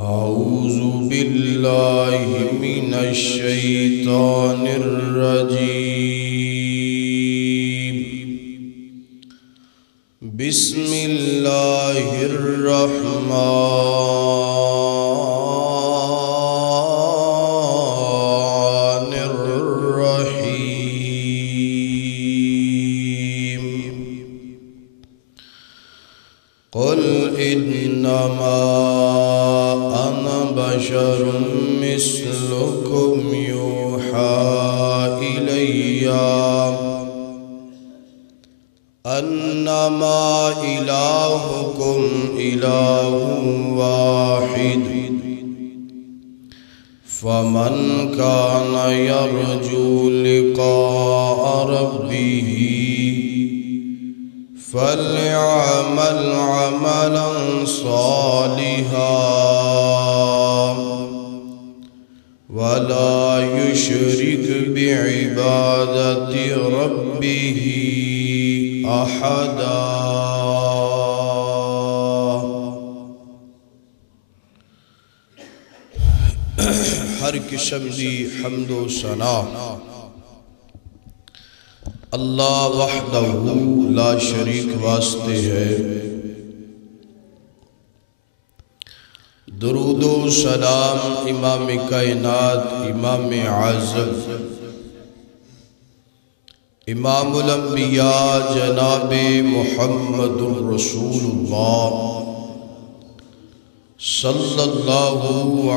اعوذ باللہ من الشیطان الرجیم بسم اللہ الرحمن الرحیم قل انما بشر مثلكم يوحى إلي أنما إلهكم إله واحد فمن كان يرجو لقاء ربه فليعمل عملا صالحا ولا يشرك بعبادة ربه أحدا۔ ہر قسم دی حمد و ثنا اللہ وحدہ لا شریک واسطے ہے۔ درود و سلام امام کائنات، امام اعظم، امام الانبیاء جناب محمد الرسول اللہ صلی اللہ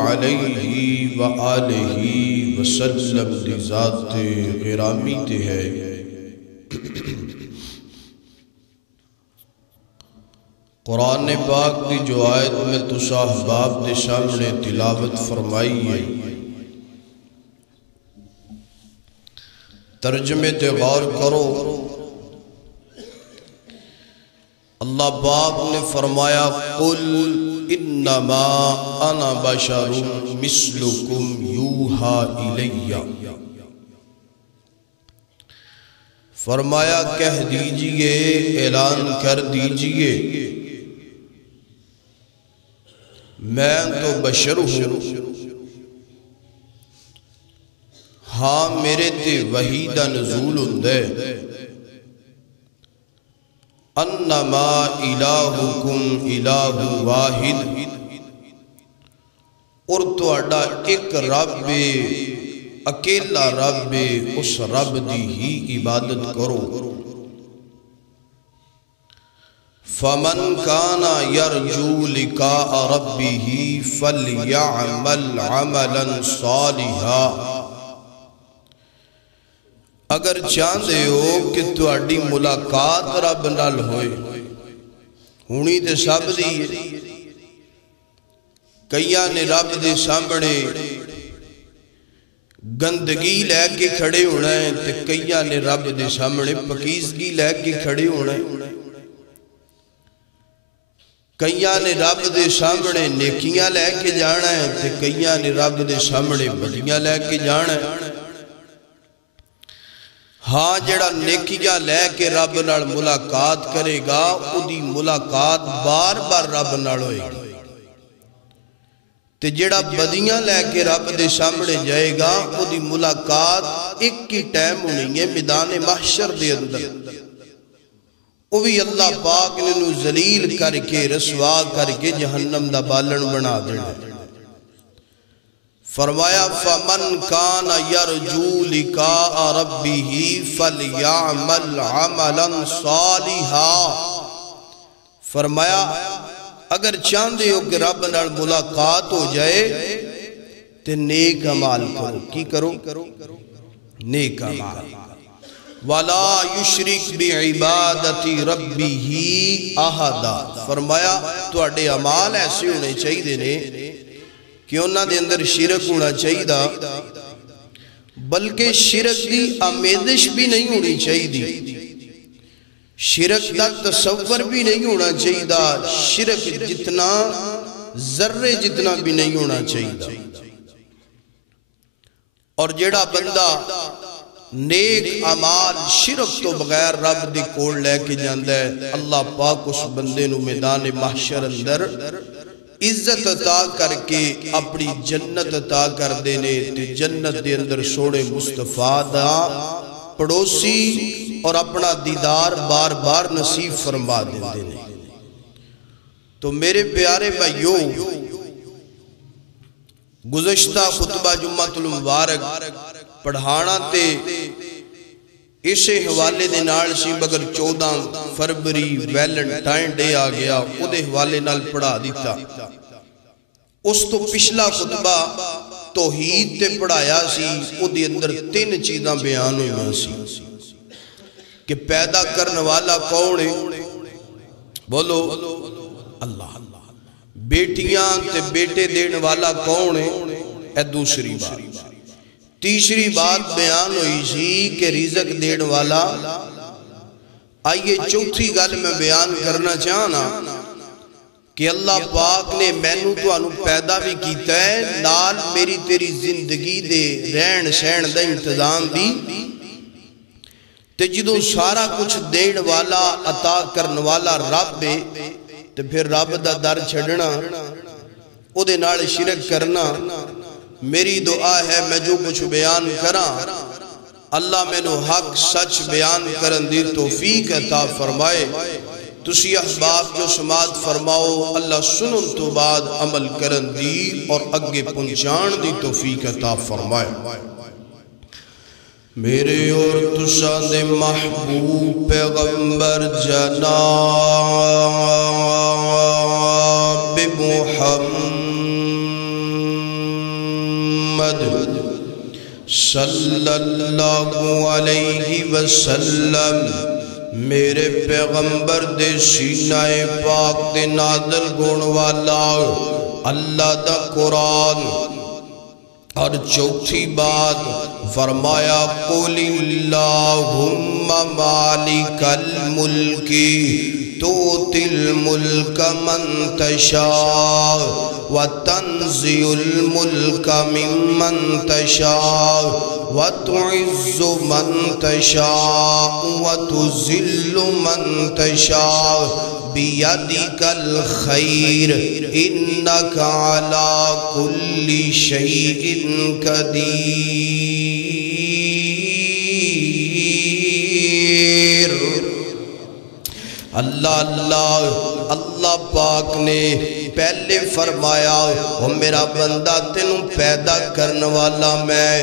علیہ وآلہ وسلم دی ذات غرامی تے ہے۔ قرآن پاک دی جو آیت میں تسا احباب دے سامنے تلاوت فرمائی ہے، ترجمے تے غور کرو۔ اللہ پاک نے فرمایا قل انما انا بشر مثلکم یوحى الی، فرمایا کہہ دیجئے، اعلان کر دیجئے میں تو بشر ہوں، ہاں میرے تے وحی دا نزول ہوندے، انما الہکم الہ واحد، اور تہاڈا ایک رب اکیلا رب، اس رب دی ہی عبادت کرو۔ فمن کان یرجو لقاء ربہ فلیعمل عملا صالحا، اگر چاہتے ہو کہ تہاڈی ملاقات رب نال ہوئے، ہونی تے سب دی کئیاں نے رب دے سامنے گندگی لے کے کھڑے ہونا ہے تے کئیاں نے رب دے سامنے پاکیزگی لے کے کھڑے ہونا ہے، کئیاں نے رب دے سامنے نیکیاں لے کے جانا ہے تے کئیاں نے رب دے سامنے بدیاں لے کے جانا ہے۔ ہاں جڑا نیکیاں لے کے رب نال ملاقات کرے گا، او دی ملاقات بار بار رب نال ہوئے گی، تے جڑا بدیاں لے کے رب دے سامنے جائے گا، او دی ملاقات ایک کی ٹائم ہونی ہے میدان محشر دے اندر، وہ بھی اللہ پاک نے انہوں ذلیل کر کے رسوا کر کے جہنم دا بالن بنا دینا۔ فرمایا فمن کان یرجو لقاء ربہ فلیعمل عملا صالحا، فرمایا اگر چاہتے ہو کہ رب نال ملاقات ہو جائے تے نیک عمال کرو۔ کی کرو؟ نیک عمال۔ وَلَا يُشْرِكْ بِعِبَادَةِ رَبِّهِ أَحَدًا، فرمایا تواڈے اعمال ایسے ہونے چاہیے نے کہ انہاں دے اندر شرک ہونا چاہیے، بلکہ شرک دی آمیزش بھی نہیں ہونی چاہیے، شرک دا تصور بھی نہیں ہونا چاہیے، شرک جتنا ذرے جتنا بھی نہیں ہونا چاہیے۔ اور جڑا بندہ نیک عمال شرک تو بغیر رب دی کول لے کے جاندہ ہے، اللہ پاک اس بندے نو میدان محشر اندر عزت عطا کر کے اپنی جنت عطا کر دینے تے جنت دے اندر سوڑے مصطفیٰ دا پڑوسی اور اپنا دیدار بار بار نصیب فرما دینے. تو میرے پیارے بھائیو، گزشتہ خطبہ جمعۃ المبارک پڑھانا تے اسے حوالے دے نال سی، مگر 14 فروری ویلنٹائن ڈے آ گیا، او دے حوالے نال پڑھا دیتا. اس تو پچھلا خطبہ توحید تے پڑھایا سی، او دے اندر 3 چیزاں بیان ہوئی سی کہ پیدا کرنے والا کون ہے؟ بولو اللہ. بیٹیاں تے بیٹے دینے والا کون ہے؟ اے دوسری بات. تیسری بات بیان ہوئی سی کہ رزق دین والا. آئیے چوتھی گل میں بیان کرنا چاہنا کہ اللہ پاک نے مینوں تانوں پیدا بھی کیتا ہے، نال میری تیری زندگی دے رہن سہن دا انتظام بھی. تے جدوں سارا کچھ دین والا عطا کرن والا رب ہے تے پھر رب دا در چھڑنا، او دے نال شرک کرنا. میری دعا ہے میں جو کچھ بیان کراں اللہ میں نو حق سچ بیان کرن دی توفیق عطا فرمائے. تسی احباب جو سماعت فرماؤ، اللہ سنن تو بعد عمل کرن دی اور اگے پہنچان دی توفیق عطا فرمائے. میرے اور تساں دے محبوب پیغمبر جناب محمد صلی اللہ علیہ وسلم، میرے پیغمبر دے سینہ پاک دے نازل گون والا اللہ دا قرآن. اور چوتھی بات فرمایا قُلِ اللہم مالک الملک تُؤْتِي الْمُلْكَ مَنْ تَشَاءُ وَتَنْزِعُ الْمُلْكَ مِمَّنْ تَشَاءُ وَتُعِزُّ مَنْ تَشَاءُ وَتُذِلُّ مَنْ تَشَاءُ بِيَدِكَ الْخَيْرُ إِنَّكَ عَلَى كُلِّ شَيْءٍ قَدِيرٌ. اللہ پاک نے پہلے فرمایا وہ میرا بندہ تینوں پیدا کرنے والا میں.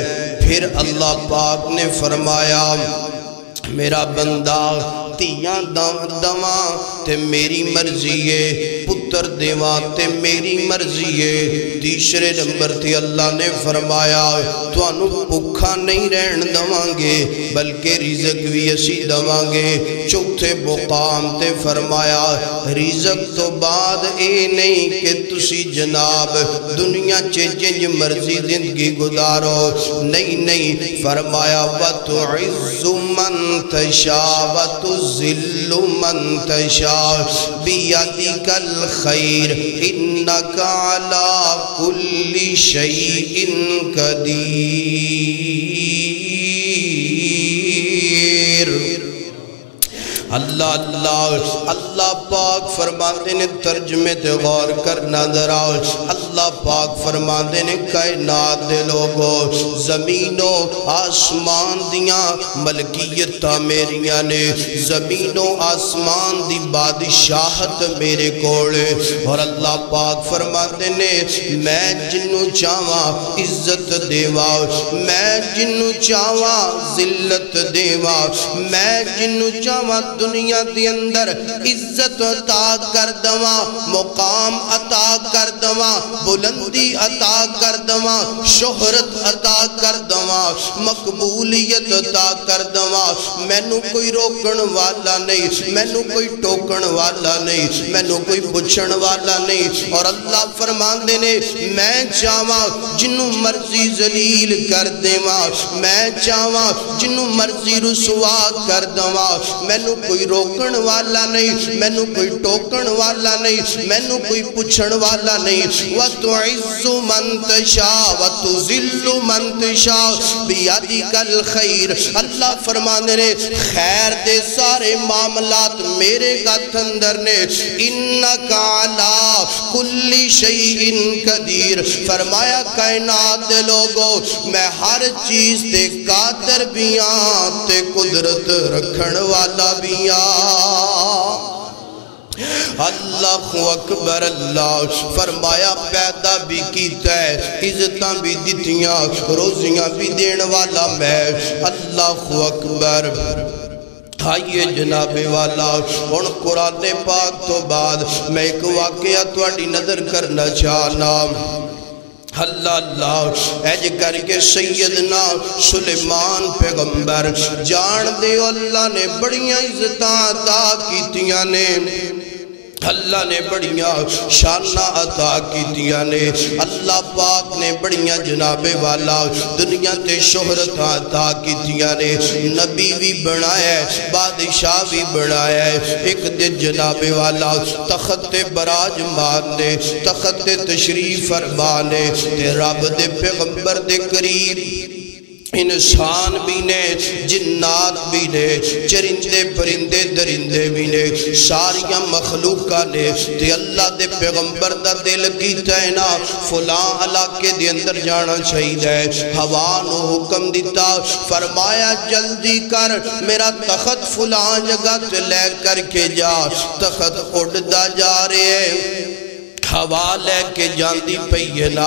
پھر اللہ پاک نے فرمایا میرا بندہ تیاں دواں تے میری مرضی ہے، پتر دیواں تے میری مرضی ہے. تیسرے نمبر تے اللہ نے فرمایا تانوں بھوکا نہیں رہن دواں گے بلکہ رزق بھی اسی دواں گے. چوتھے مقام تے فرمایا رزق تو بعد اے نہیں کہ تسی جناب دنیا جنج مرضی زندگی گزارو، نہیں. فرمایا وَتُعِزُّ مَن تَشَاءُ وَتُذِلُّ مَن تَشَاءُ بِيَدِكَ الْخَيْرُ إِنَّكَ عَلَى كُلِّ شَيْءٍ قَدِيرٌ. اللہ پاک فرماتے نے ترجمے تے غور کرنا ذرا. اللہ پاک فرماتے نے کائنات دے لوگو زمین و آسمان دیاں ملکیتاں میریاں نے، زمین و آسمان دی بادشاہت میرے کولے. اور اللہ پاک فرماتے نے میں جنوں چاہواں عزت دیواں، میں جنوں چاہواں ذلت دیواں، میں جنوں چاہواں دنیا دے اندر عزت عطا کر دواں، مقام عطا کر دواں، بلندی عطا کر دواں، شہرت عطا کر دواں، مقبولیت عطا کر دواں. مینوں کوئی روکن والا نہیں، مینوں کوئی ٹوکن والا نہیں، مینوں کوئی پوچھن والا نہیں. اور اللہ فرماندے نے میں چاہواں جنوں مرضی ذلیل کر دیواں، میں چاہواں جنوں مرضی رسوا کر دواں. مینوں کوئی روکن والا نہیں، مینوں کوئی ٹوکن والا نہیں، مینوں کوئی پوچھن والا نہیں. وَتُعِزُّ مَن تَشَاءُ وَتُذِلُّ مَن تَشَاءُ بِيَدِكَ الْخَيْرُ اللہ فرمانے نے خیر دے سارے معاملات میرے ہاتھ اندر نے اِنَّكَ عَلَىٰ كُلِّ شَيْءٍ قَدِيرٌ فرمایا کائنات دے لوگوں میں ہر چیز تے قادر بیاں تے قدرت رکھن والا بیاں اللہ اکبر اللہ فرمایا پیدا بھی کیتا ہے عزتاں بھی دیتیاں روزیاں بھی دین والا میں اللہ اکبر آئیے جناب والا ان قرآن پاک تو بعد میں ایک واقعہ تواڈی نظر کرنا چاہنا اللہ اللہ ایج کر کے سیدنا سلیمان پیغمبر جان دے اللہ نے بڑیاں عزتاں عطا کیتیاں نے اللہ نے بڑیاں شانہ عطا کیتیاں نے اللہ پاک نے بڑیاں جناب والا دنیا تے شہرت عطا کیتیاں نے نبی بھی بنایا ہے بادشاہ بھی بنایا ہے ایک دن جناب والا تخت براج مانے تخت تشریف فرمانے تے رب دے پیغمبر دے قریب انسان بھی نے جنات بھی نے چرندے پرندے درندے بھی نے ساریاں مخلوقہ نے تے اللہ دے پیغمبر دا دل کیتا ہے نا فلاں علاقے دے اندر جانا چاہیے ہوا نو حکم دیتا فرمایا جلدی کر میرا تخت فلاں جگہ تے لے کر کے جا تخت اڑدا جا رہے ہیں ہوا لے کے جاندی پئیے نا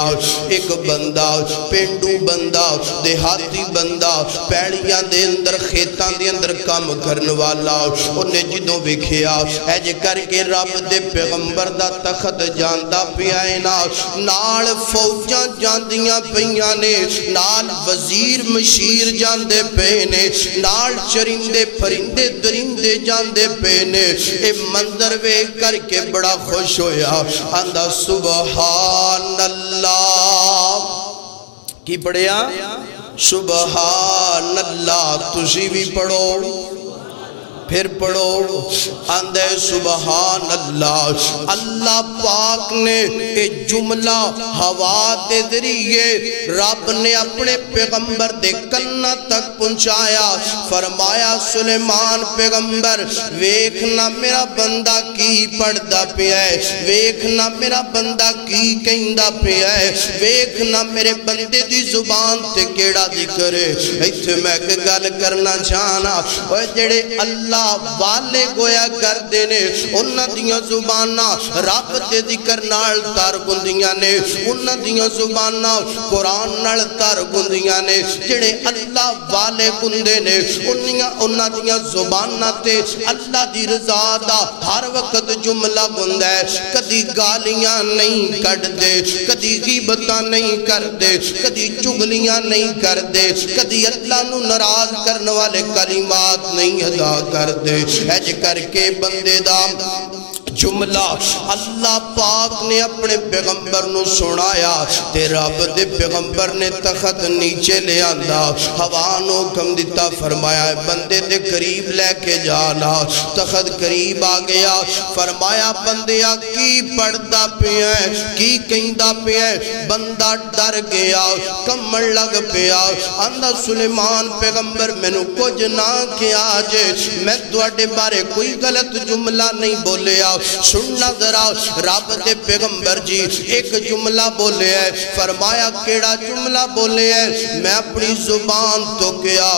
ایک بندہ پینڈو بندہ دیہاتی بندہ پیڑیاں دے اندر خیتاں دے اندر کام کرن والا انہیں جدوں وکھیا ایج کر کے رب دے پیغمبر دا تخت جاندہ پیائے نا نال فوجاں جاندیاں پئیاں نے نال وزیر مشیر جاندے پینے نال چرندے پرندے درندے جاندے پینے اے منظر وے کر کے بڑا خوش ہویا سبحان اللہ کی پڑھیا سبحان اللہ تسی بھی پڑھو پھر پڑھو اندے سبحان اللہ اللہ پاک نے ایک جملہ ہوا دے ذریعے رب نے اپنے پیغمبر دے کنہ تک پہنچایا فرمایا سلیمان پیغمبر ویکھنا میرا بندہ کی پڑھدا پیا ہے ویکھنا میرا بندہ کی کہندا پیا ہے ویکھنا میرے بندے دی زبان تے کیڑا ذکر ہے ایتھے میں گل کرنا چاہنا اوے جڑے اللہ والے گویا کر دینے انہ دیاں زبانہ رب دے ذکر نال تار گندیاں نے انہ دیاں زبانہ قرآن نال تار گندیاں نے جڑے اللہ والے گندے نے انہ دیاں زبانہ تے اللہ دی رضا دا ہر وقت جملہ گندہ ہے کدی گالیاں نہیں کٹ دے کدی غیبتاں نہیں کر دے کدی چگلیاں نہیں کر دے کدی اللہ نو ناراض کرنے والے کلمات نہیں ادا کر دے ایج کر کے بندے دا جملہ اللہ پاک نے اپنے پیغمبر نو سنایا تے رب دے پیغمبر نے تخت نیچے لے آندا ہوا نو کم دیتا فرمایا بندے دے قریب لے کے جانا تخت قریب آ گیا فرمایا بندیا کی پڑھدا پیا ہے کی کہندا پیا ہے بندہ ڈر گیا کمڑ لگ پیا آندا سلیمان پیغمبر مینوں کچھ نہ کیا جے میں تواڈے بارے کوئی غلط جملہ نہیں بولیا سننا ذرا رب دے پیغمبر جی ایک جملہ بولے ہے فرمایا کیڑا جملہ بولے ہے میں اپنی زبان تو کیا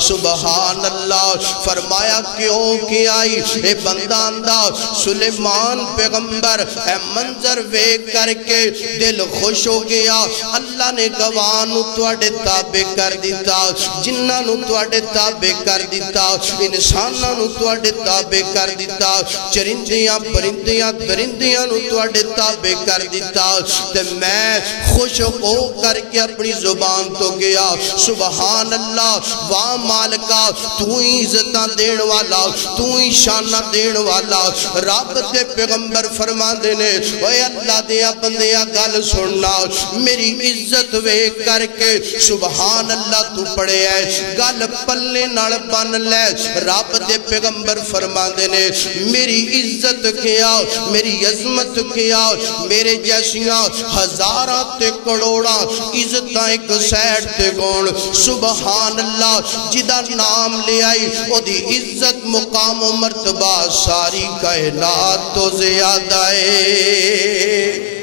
سبحان اللہ فرمایا کیوں کیا اے بندہ اندہ سلیمان پیغمبر اے منظر وے کر کے دل خوش ہو گیا اللہ نے گوانو تواڈے تابع کر دیتا جنہاں تواڈے تابع کر دیتا انساناں تواڈے تابع کر دیتا چرندیاں پرندیاں درندیاں نو تواڈے تابع کر دیتا تے میں خوش ہو کر کے اپنی زبان تو گیا سبحان اللہ واہ مالکا تو ہی عزتاں دین والا تو ہی شانہ دین والا رب دے پیغمبر فرما دینے اے اللہ دیا بندیا گل سننا میری عزت وے کر کے سبحان اللہ تو پڑے ہے گل پلے نال بن لے رب دے پیغمبر فرما دینے میری عزت کیا میری عظمت کیا میرے جیسیاں ہزاراں تے کروڑاں عزتاں ایک سیڈ تے گون سبحان اللہ جدا نام لے آئی او دی عزت مقام و مرتبہ ساری کائنات تو زیادہ ہے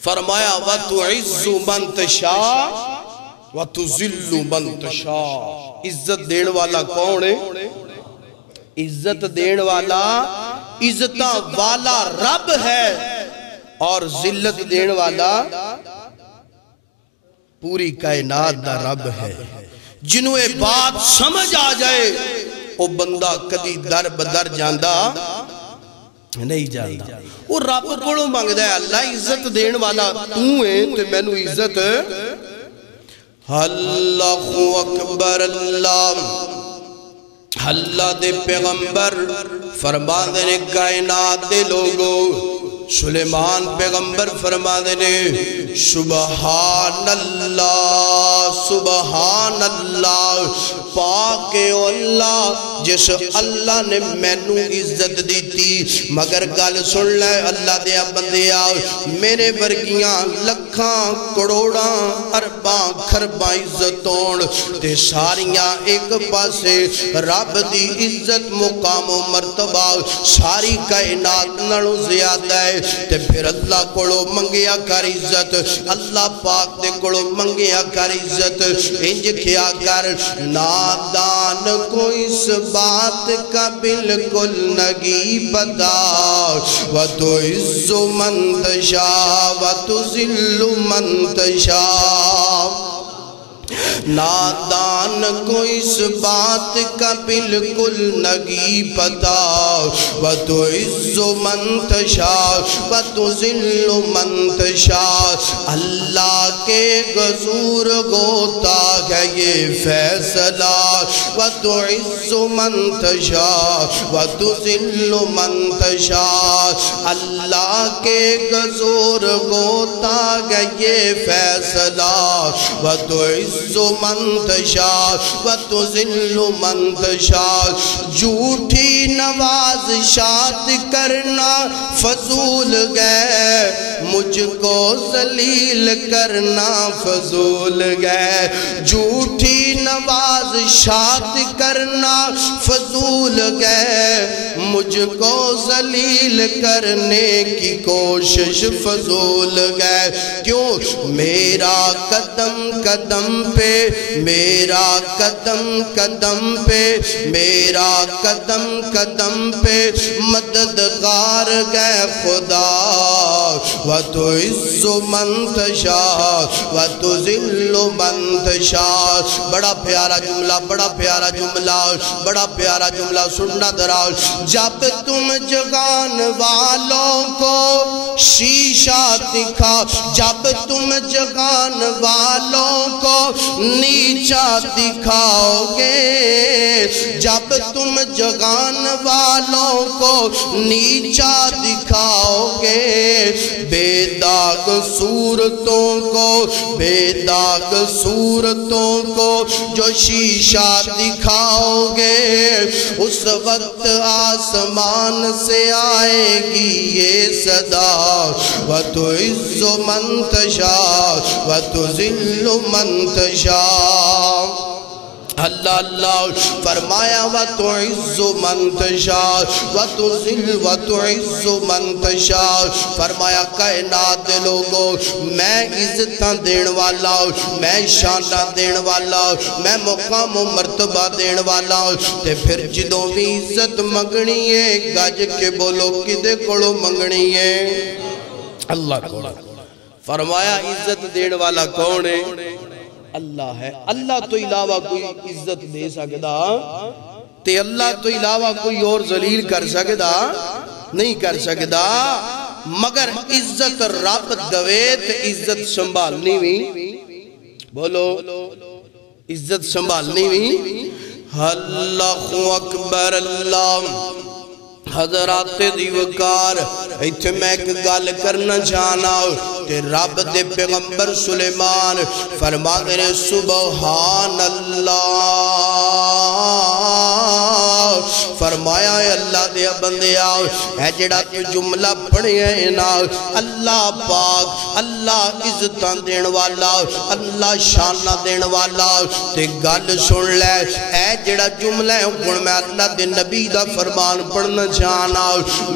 فرمایا وَتُعِزُّ مَن تَشَاءُ وَتُذِلُّ مَن تَشَاءُ عزت دین والا کون ہے عزت دین والا عزتاں والا رب ہے اور ذلت دین والا پوری کائنات دا رب ہے جنہوں یہ بات سمجھ آ جائے وہ بندہ کدی در بدر جاندہ نہیں جاندہ وہ رب کوڑوں مانگ دے اللہ عزت دین والا تو ہے تو میں نو عزت اللہ اکبر اللہ دے پیغمبر فرما دینے کائنات دے لوگو سلیمان پیغمبر فرما دینے سبحان اللہ پاک اللہ جس اللہ نے مینو عزت دیتی مگر گل سن لے اللہ دیا بندیا میرے ورگیاں لکھاں کروڑاں ارباں کھرباں عزتوں تے ساریاں ایک پاسے رب دی عزت مقام و مرتبہ ساری کائنات نالوں زیادہ ہے تے پھر اللہ کوڑو منگیا کر عزت اللہ پاک دے کوڑو منگیا کر عزت انج کیا کر نادان کو اس بات کا بالکل نگی پتا وَتُعِزُّ مَن تَشَاءُ وَتُذِلُّ مَن تَشَاءُ نادان کو اس بات کا بالکل نگی پتا وَتُعِزُّ مَن تَشَاءُ وَتُذِلُّ مَن تَشَاءُ اللہ کے غزور گوتا ہے یہ فیصلہ وَتُعِزُّ مَن تَشَاءُ وَتُذِلُّ مَن تَشَاءُ اللہ کے غزور گوتا ہے یہ فیصلہ وَتُعِزُّ من تشاء وتذل من تشاء جھوٹی نوازشات کرنا فضول گئے مجھ کو ذلیل کرنا فضول گئے جھوٹی نوازشات کرنا فضول گئے مجھ کو ذلیل کرنے کی کوشش فضول گئے کیوں میرا قدم قدم پہ میرا قدم قدم پہ میرا قدم قدم پہ مددگار گئے خدا وَتُعِزُّ مَن تَشَاءُ وَتُذِلُّ مَن تَشَاءُ بڑا پیارا جملہ بڑا پیارا جملہ بڑا پیارا جملہ سننا دراؤ جب تم جگان والوں کو شیشہ دکھا جب تم جگان والوں کو نیچا دکھاؤ گے جب تم جگان والوں کو نیچا دکھاؤ گے بے داغ صورتوں کو بے داغ صورتوں کو جو شیشہ دکھاؤ گے اس وقت آسمان سے آئے گی یہ صدا وَتُعِزُّ مَن تَشَاءُ وَتُذِلُّ مَن تَشَاءُ اللہ اللہ فرمایا وَتُعِزُّ مَن تَشَاءُ وَتُعِزُّ مَن تَشَاءُ فرمایا کائنات دے لوگوں میں عزتاں دین والا میں شانہ دین والا میں مقام و مرتبہ دین والا تے پھر جدوں بھی عزت منگنی ہے گج کے بولو کدے کڑو منگنی ہے اللہ کو فرمایا عزت دین والا کون ہے اللہ ہے اللہ تو علاوہ کوئی عزت دے سکتا تے اللہ تو علاوہ کوئی اور ذلیل کر سکتا نہیں کر سکتا مگر عزت رب دوے تے عزت سنبھالنی بھی بولو عزت سنبھالنی بھی اللہ اکبر اللہ حضرات دی وقار ایتھے میں ایک گال کرنا چاہنا تے رب دے پیغمبر سلیمان فرما دے سبحان اللہ فرمایا ہے اللہ دے بندے آؤ اے جڑا تو جملہ پڑھے ہیں نا اللہ پاک اللہ عزتان دین والا اللہ شانہ دین والا تے گال سن لے اے جڑا جملہ ہے ہن میں اللہ دے نبی دا فرمان پڑھنا چاہنا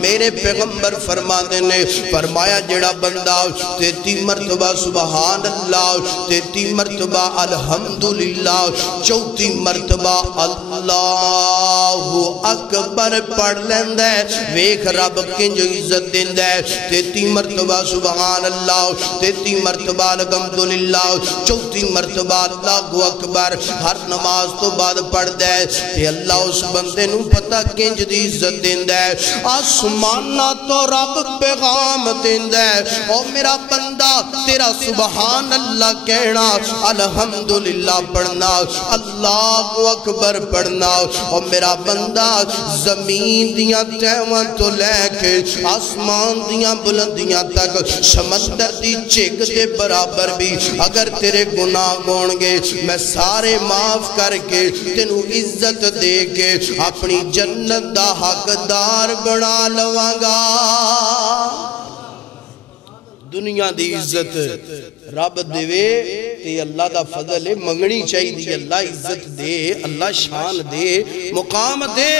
میرے پیغمبر فرما دینے فرمایا جڑا بندہ تیتی مرتبہ سبحان اللہ تیتی مرتبہ الحمدللہ چوتھی مرتبہ اللہ اکبر پڑھ لیندے ویکھ رب کنج عزت دیندے تیتی مرتبہ سبحان اللہ تیتی مرتبہ الحمدللہ چوتھی مرتبہ اللہ اکبر ہر نماز تو بعد پڑھ دے تے اللہ اس بندے نو پتہ کنج دی عزت دیندے آسمانہ تو رب پیغام دیندے او میرا بندہ تیرا سبحان اللہ کہنا الحمدللہ پڑھنا اللہ اکبر پڑھنا او میرا بندہ زمین دیاں تیوان تو لے کے آسمان دیاں بلندیاں تک سمندر دی چک دے برابر بھی اگر تیرے گناہ گونگے میں سارے معاف کر کے تینو عزت دے کے اپنی جنت دا حق دار بنا لوانگا دنیا دی عزت رب دے تے اللہ دا فضل منگنی چاہی دی اللہ عزت دے اللہ شان دے مقام دے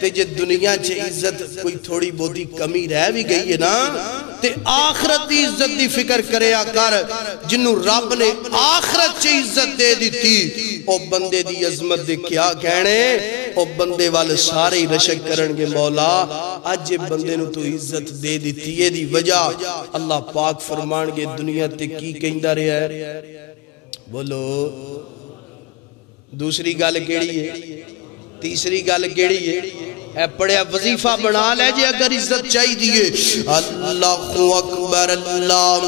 تے جے دنیا چے عزت کوئی تھوڑی بہتی کمی رہ بھی گئی ہے نا تے آخرت دی عزت دی فکر کرے آکار جنہوں رب نے آخرت چے عزت دے دیتی او بندے دی عظمت دے کیا کہنے او بندے والے سارے ہی رشک کرنگے مولا آج جے بندے نو تو عزت دے دیتی ہے دی وجہ اللہ پاک فرمانگے دنیا تے کی کہندہ رہا ہے بولو دوسری گال کیڑی ہے تیسری گال کیڑی ہے اے پڑھے وظیفہ بنا لے جے اگر عزت چاہی دیئے اللہ اکبر اللہ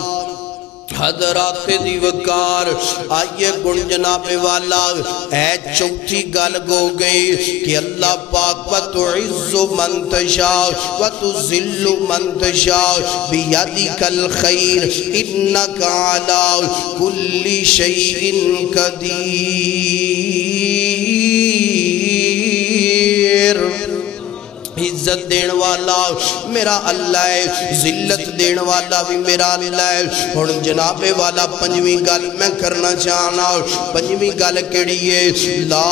حضرات دی وقار آئیے گن جناب والا اے چوتھی گل گو گئی کہ اللہ پاک وَتُعِزُّ مَن تَشَاءُ وَتُذِلُّ مَن تَشَاءُ بِيَدِكَ الْخَيْرُ إِنَّكَ عَلَىٰ كُلِّ شَيْءٍ قَدِيرٌ عزت دین والا میرا اللہ ہے ذلت دین والا بھی میرا اللہ ہے اور جناب والا پنجویں گل میں کرنا چاہنا پنجویں گل کیڑی ہے لا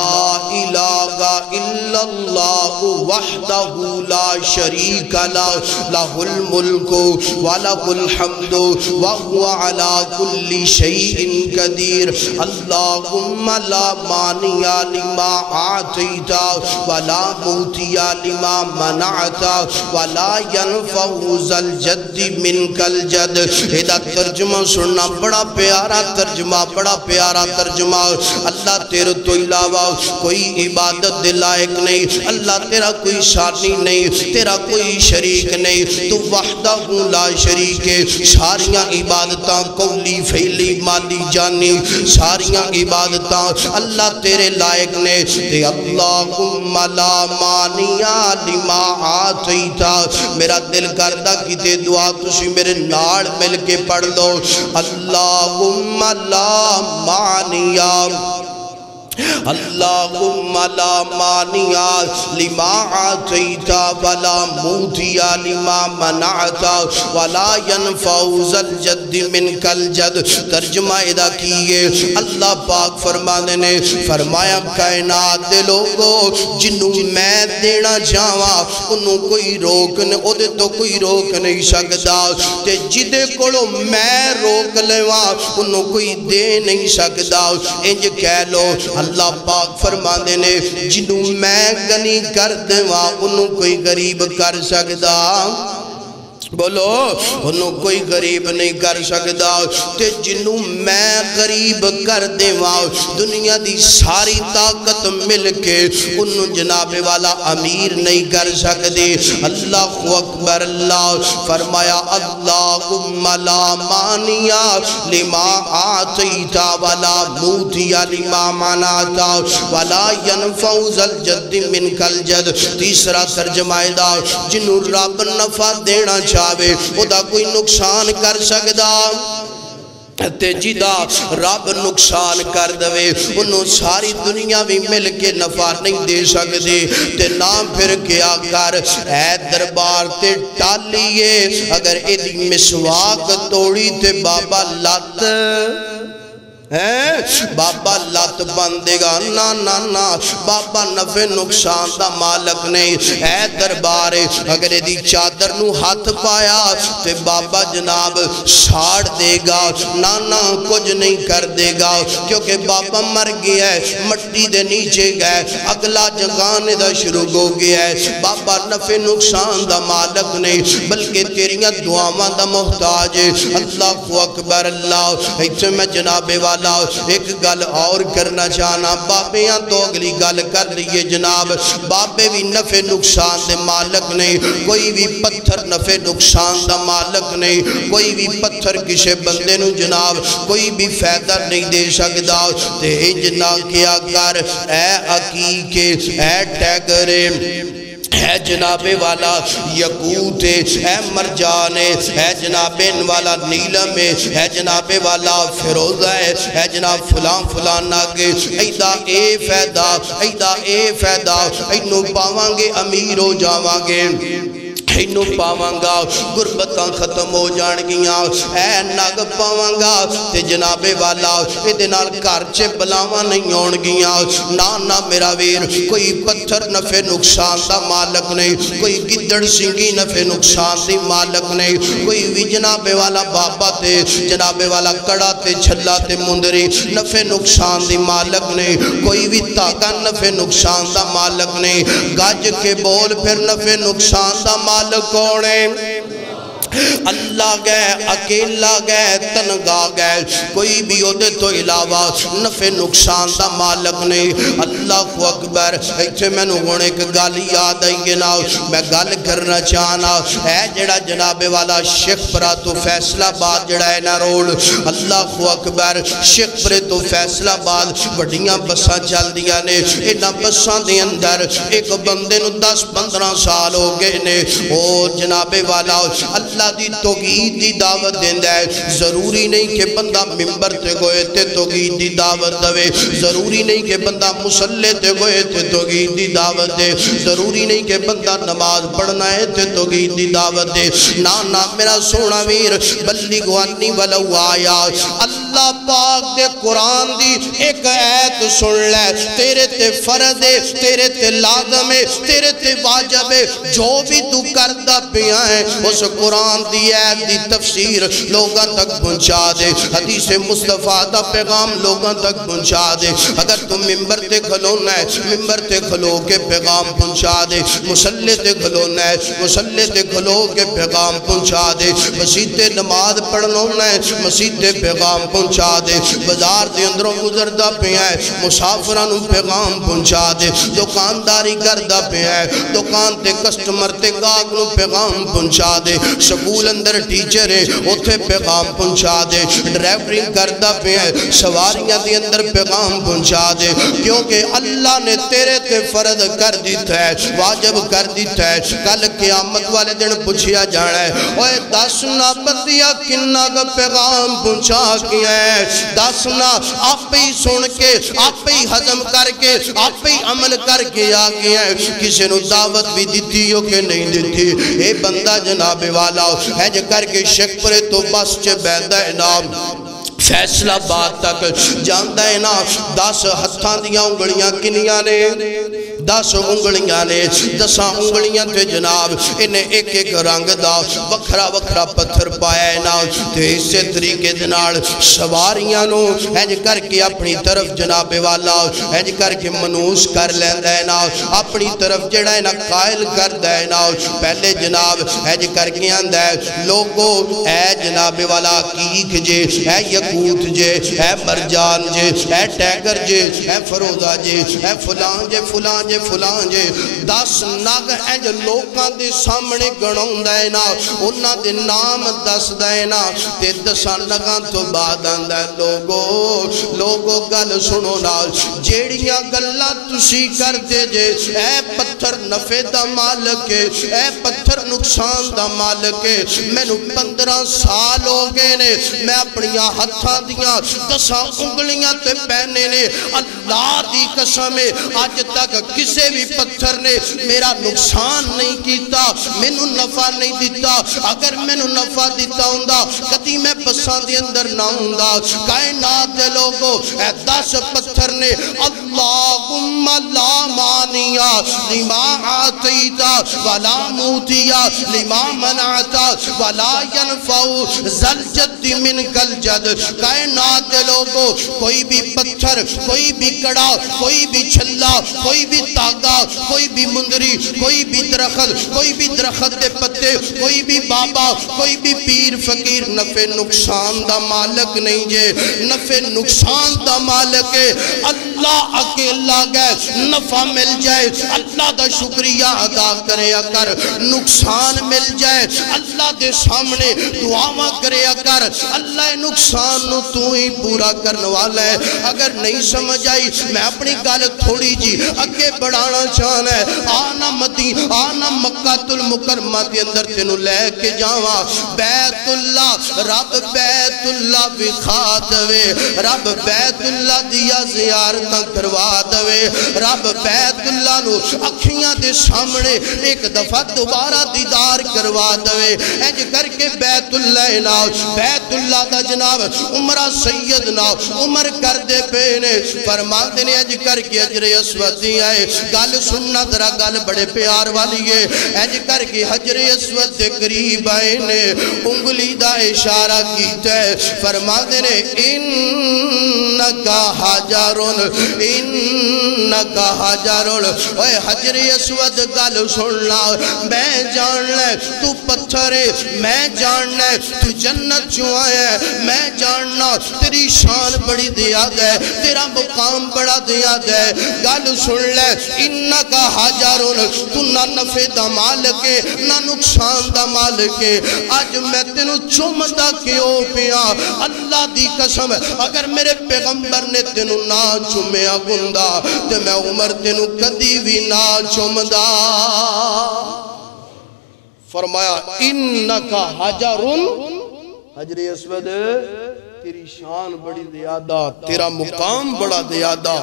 الہ الا اللہ وحدہ لا شریک لہ الملک ولہ الحمد وہو علی کل شیء قدیر اللہم لا مانع لما آتیت ولا موتی لما منعتا ولا ينفع ذا الجد منك الجد ایدہ ترجمہ سننا بڑا پیارا ترجمہ بڑا پیارا ترجمہ اللہ تیرے تو علاوہ کوئی عبادت دے لائق نہیں اللہ تیرا کوئی ثانی نہیں تیرا کوئی شریک نہیں تو وحدہ لا شریک ہے ساریاں عبادتاں قولی فعلی مالی جانی ساریاں عبادتاں اللہ تیرے لائق نے تے اللہم لا مانع لما آتیتا میرا دل کردہ کی تے دعا تسی میرے ناڑ مل کے پڑھ لو اللہم لا مانع اللہم لا مانع لما آتیتا ولا موتی لما منعتا ولا ينفع ذا الجد منک الجد ترجمہ ادا کیے اللہ پاک فرمانے نے فرمایا کائنات دے لوگو جنہوں میں دینا چاہوا انہوں کوئی روک نہیں تو کوئی روک نہیں سکتا تے جدے کولو میں روک لیوا انہوں کوئی دے نہیں سکتا انج کہہ لو اللہ پاک فرمانے نے جنہوں میں گنی کر دوا انہوں کوئی غریب کر سکتا بولو انہوں کوئی غریب نہیں کر سکتا تے جنہوں میں غریب کر دیواں دنیا دی ساری طاقت مل کے انہوں جناب والا امیر نہیں کر سکتے اللہ اکبر اللہ فرمایا اللہم لا مانیا لما آتیتا ولا موتیا لما مناتا ولا ینفع ذا الجد منک الجد تیسرا ترجمہ دا جنہوں رب نفع دینا چاہے وہ دا کوئی نقصان کر سکدا تے جدا رب نقصان کر دوے انہوں ساری دنیا بھی مل کے نفع نہیں دے سکتے تے نام پھر کیا کر اے دربار تے ٹالیے اگر ایدی مسواک توڑی تے بابا لات بابا لات بندے گا نا نا نا بابا نفع نقصان دا مالک نہیں اے دربارے اگر دی چادر نو ہاتھ پایا تے بابا جناب ساڑ دے گا نا نا کچھ نہیں کر دے گا کیونکہ بابا مر گیا ہے مٹی دے نیچے گئے اگلا جگانے دا شروع ہو گیا ہے بابا نفع نقصان دا مالک نہیں بلکہ تیریاں دعاواں دا محتاج ہے اللہ اکبر اللہ ایسے میں جناب والا ایک گل اور کرنا چاہنا بابیاں تو اگلی گل کر لیے جناب بابے بھی نفع نقصان دے مالک نہیں کوئی بھی پتھر نفع نقصان دا مالک نہیں کوئی بھی پتھر کسے بندے نو جناب کوئی بھی فائدہ نہیں دے سکتا تے اجنا کیا کر اے عقیقے اے ٹیگرے اے جناب والا یقوت اے مرجان اے جناب والا نیلم اے جناب والا فیروزہ اے جناب فلان فلان آگے ایدہ اے فیدہ اینو پاوانگے امیر ہو جاوانگے اینو پاوانگا غربتاں ختم ہو جان گیاں اے نگ پاوانگا تے جناب والا ادنال کارچے بلاواں نہیں ہون گیاں نا میرا ویر کوئی پتھر نفع نقصان دا مالک نہیں کوئی گدڑ سنگی نفع نقصان دی مالک نہیں کوئی بھی جناب والا بابا تے جناب والا کڑا تے چھلا تے مندری نفع نقصان دی مالک نہیں کوئی بھی تاکہ نفع نقصان دا مالک نہیں گاج کے بول پھر نفع نقصان دا مالک کونے اللہ گئے اکیلا گئے تنگا گئے کوئی بھی ہوتے تو علاوہ نفع نقصان دا مالک نہیں اللہ اکبر ایتھے میں نو ہونے کے گالی یاد آئیں گے نا میں گال کرنا چاہنا اے جڑا جناب والا شیخ پرا تو فیصلہ بات جڑا ہے نا روڈ اللہ اکبر شیخ پرے تو فیصلہ بات بڑیاں بساں چل دیا نے اینا بساں دے اندر ایک بندے نو 10-15 سال ہو گئے نے اور جناب والا اللہ دی توحید دی دعوت دیندہ ہے ضروری نہیں کہ بندہ ممبر تے گوئے تے توحید دی دعوت دے ضروری نہیں کہ بندہ مسلح تے گوئے تے توحید دی دعوت دے ضروری نہیں کہ بندہ نماز پڑھنا ہے تے توحید دی دعوت دے نا میرا سونا ویر بلغ عنی ولو آیا اللہ پاک دے قرآن دی ایک آیت سن لے تیرے تے فرض ہے تیرے تے لازم ہے تیرے تے واجب ہے جو بھی تو کردہ پیا ہے اس قرآن دی ایک دی تفسیر لوگاں تک پہنچا دے حدیث مصطفیٰ دا پیغام لوگاں تک پہنچا دے اگر تم ممبر تے کھلونا ہے ممبر تے کھلو کے پیغام پہنچا دے مسلح تے کھلونا ہے مسلح تے کھلو کے پیغام پہنچا دے مسجد تے نماز پڑھنا ہے مسجد تے پیغام پہنچا دے بازار دے اندروں گزردہ پہ ہے مسافرانوں پیغام پہنچا دے دکانداری کردہ پہ ہے دکان تے کسٹمر تے گاہکوں پیغام پہنچا دے سکول اندر ٹیچر ہے اتھے پیغام پہنچا دے ڈرائیورنگ کردہ پہ ہے سواریاں دے اندر پیغام پہنچا دے کیونکہ اللہ نے تیرے تے فرض کر دیتا ہے واجب کر دیتا ہے کل قیامت والے دن پوچھیا جانا ہے اوہ دسنا بندیا کنہ کا پیغام پہنچا کیا ہے دسنا آپ ہی سن کے آپ ہی حضم کر کے آپ ہی عمل کر کے آگیا ہے کسی نو دعوت بھی دیتی ہو کہ نہیں دیتی اے بندہ جناب والا ہے جو کر کے شک پرے تو بس چے بیندہ نام فیصلہ بات تک جاندہ ہے نا 10 ہتھاں دیاں انگڑیاں کنیاں نے 10 انگلیاں نے 10 انگلیاں تے جناب انہیں ایک ایک رنگ دا وکھرا وکھرا پتھر پایا ہے نا تے اسے طریقے دنال سواریاں نو ہنج کر کے اپنی طرف جناب والا ہنج کر کے منوس کر لیندہ ہے نا اپنی طرف جڑا ہے نا قائل کر دے نا پہلے جناب ہنج کر کے آندہ ہے لوگو اے جناب والا کیک جے اے یقوت جے اے مرجان جے اے ٹیگر جے اے فروزہ جے اے فلان جے فلان جے فلان جے 10 نگ انج لوکاں دے سامنے گناؤں دے نا انہاں دے نام دس دے نا تے 10 نگاں تو بعد آندہ لوگو گل سنو نا جیڑیاں گلہ تسی کر دے جے اے پتھر نفع دا مالک اے پتھر نقصان دا مالک میں نو 15 سال ہو گئے نے میں اپنی ہتھاں دیاں 10 انگلیاں تے پہنے نے اللہ دی قسم آج تک کسے بھی پتھر نے میرا نقصان نہیں کیتا میں نو نفع نہیں دیتا اگر میں نو نفع دیتا ہوں دا کدی میں پسان دی اندر نہ ہوں دا کائنات دے لوگو اے 10 پتھر نے اللہم لا مانیا لما آتیتا ولا موتیا لما منعتا ولا ینفعو زلجد من کل جد کائنات دے لوگو کوئی بھی پتھر کوئی بھی کڑا کوئی بھی چھلا کوئی بھی تاگا کوئی بھی مندری کوئی بھی درخت دے پتے کوئی بھی بابا کوئی بھی پیر فقیر نفع نقصان دا مالک نہیں جے نفع نقصان دا مالک ہے اللہ اکیلا گئے نفع مل جائے اللہ دا شکریہ ادا کرے کر نقصان مل جائے اللہ دے سامنے دعاواں کرے کر اللہ نقصان نو تو ہی پورا کرنے والا ہے اگر نہیں سمجھ آئی میں اپنی گال تھوڑی جی اگے بڑھانا چاہنا ہے آنا مکہ المکرمہ کے اندر تینوں لے کے جاواں بیت اللہ رب بیت اللہ بکھا دوے رب بیت اللہ دیا زیارتاں کروا دوے رب بیت اللہ نو اکھیاں دے سامنے ایک دفعہ دوبارہ دیدار کروا دوے اینج کر کے بیت اللہ ناو بیت اللہ دا جناب عمرہ سیدنا عمر کر دے پینے فرما دینے اینج کر کے حجر اسود دی آئے گل سننا درہ گل بڑے پیار والی ہے اینج کر کے حجر اسود دے قریب آئے نے انگلی دا اشارہ کیتا ہے فرما دینے انکا حجرن انکا حجرن اے حجر اسود گل سننا میں جاننا تو پتھرے میں جاننا تو جنت جو آیا میں جاننا تیری شان بڑی دیا دے تیرا مقام بڑا دیا دے گل سن لے انکا حجرن تو نہ نفع دا مالک نہ نقصان دا مالک آج میں تینوں چومدہ کیوں پیا اللہ دی قسم اگر میرے پیغمبر نے تینوں نہ چومیا گندہ تو میں عمر تینوں کدی بھی نہ چومدہ فرمایا انکا حجرن حجر اسود تیری شان بڑی زیادہ تیرا مقام بڑا زیادہ